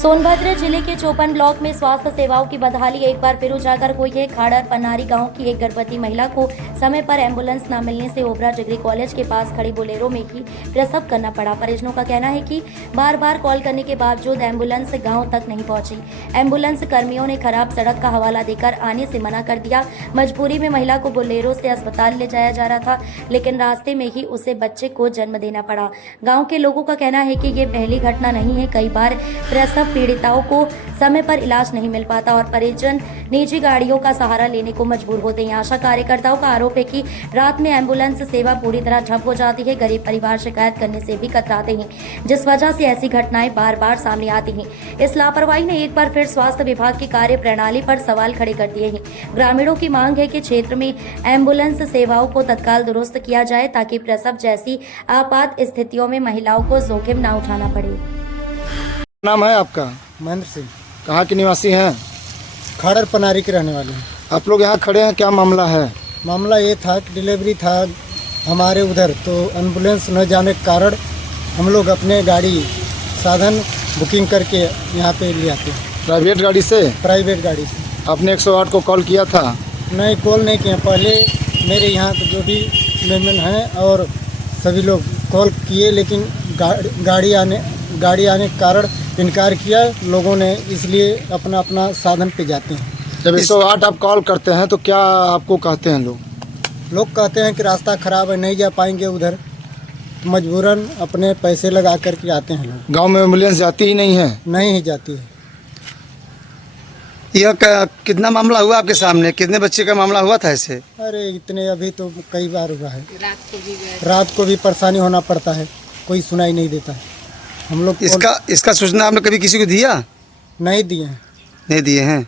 सोनभद्र जिले के चोपन ब्लॉक में स्वास्थ्य सेवाओं की बदहाली एक बार फिर उजागर हुई है। खाड़र पनारी गांव की एक गर्भवती महिला को समय पर एम्बुलेंस न मिलने से ओबरा डिग्री कॉलेज के पास खड़ी बोलेरो में ही प्रसव करना पड़ा। परिजनों का कहना है कि बार बार कॉल करने के बावजूद एम्बुलेंस गांव तक नहीं पहुंची। एम्बुलेंस कर्मियों ने खराब सड़क का हवाला देकर आने से मना कर दिया। मजबूरी में महिला को बोलेरो से अस्पताल ले जाया जा रहा था, लेकिन रास्ते में ही उसे बच्चे को जन्म देना पड़ा। गाँव के लोगों का कहना है कि ये पहली घटना नहीं है। कई बार प्रसव पीड़िताओं को समय पर इलाज नहीं मिल पाता और परिजन निजी गाड़ियों का सहारा लेने को मजबूर होते हैं। आशा कार्यकर्ताओं का आरोप है कि रात में एम्बुलेंस सेवा पूरी तरह ठप हो जाती है। गरीब परिवार शिकायत करने से भी कतराते हैं, जिस वजह से ऐसी घटनाएं बार बार सामने आती हैं। इस लापरवाही ने एक बार फिर स्वास्थ्य विभाग की कार्य प्रणाली पर सवाल खड़े कर दिए हैं। ग्रामीणों की मांग है कि क्षेत्र में एम्बुलेंस सेवाओं को तत्काल दुरुस्त किया जाए ताकि प्रसव जैसी आपात स्थितियों में महिलाओं को जोखिम न उठाना पड़े। नाम है आपका? महेंद्र सिंह। कहाँ के निवासी हैं? खाड़र पनारी के रहने वाले हैं। आप लोग यहाँ खड़े हैं, क्या मामला है? मामला ये था कि डिलीवरी था हमारे उधर, तो एम्बुलेंस न जाने के कारण हम लोग अपने गाड़ी साधन बुकिंग करके यहाँ पे ले आते हैं। प्राइवेट गाड़ी से? प्राइवेट गाड़ी से। आपने 108 को कॉल किया था? नहीं, कॉल नहीं किया। पहले मेरे यहाँ तो जो भी मेहमान हैं और सभी लोग कॉल किए, लेकिन गाड़ी आने के कारण इनकार किया लोगों ने, इसलिए अपना अपना साधन पे जाते हैं। जब 108 आप कॉल करते हैं तो क्या आपको कहते हैं लोग? लोग कहते हैं कि रास्ता खराब है, नहीं जा पाएंगे उधर, मजबूरन अपने पैसे लगा करके आते हैं लोग। गांव में एम्बुलेंस जाती ही नहीं है? नहीं ही जाती है। यह कितना मामला हुआ आपके सामने? कितने बच्चे का मामला हुआ था ऐसे? अरे इतने अभी तो कई बार हुआ है। रात को भी परेशानी होना पड़ता है, कोई सुनाई नहीं देता है। हम लोग इसका सूचना आपने कभी किसी को दिया? नहीं दिए हैं। नहीं दिए हैं।